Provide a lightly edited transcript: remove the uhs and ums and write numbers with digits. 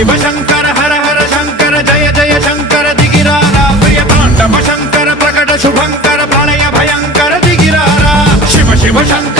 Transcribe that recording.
शिव शंकर हर हर शंकर जय जय शंकर दिगिरारा प्रिय तांडव शंकर प्रकट शुभंकर प्रलय भयंकर दिगिरारा शिव शिव शंकर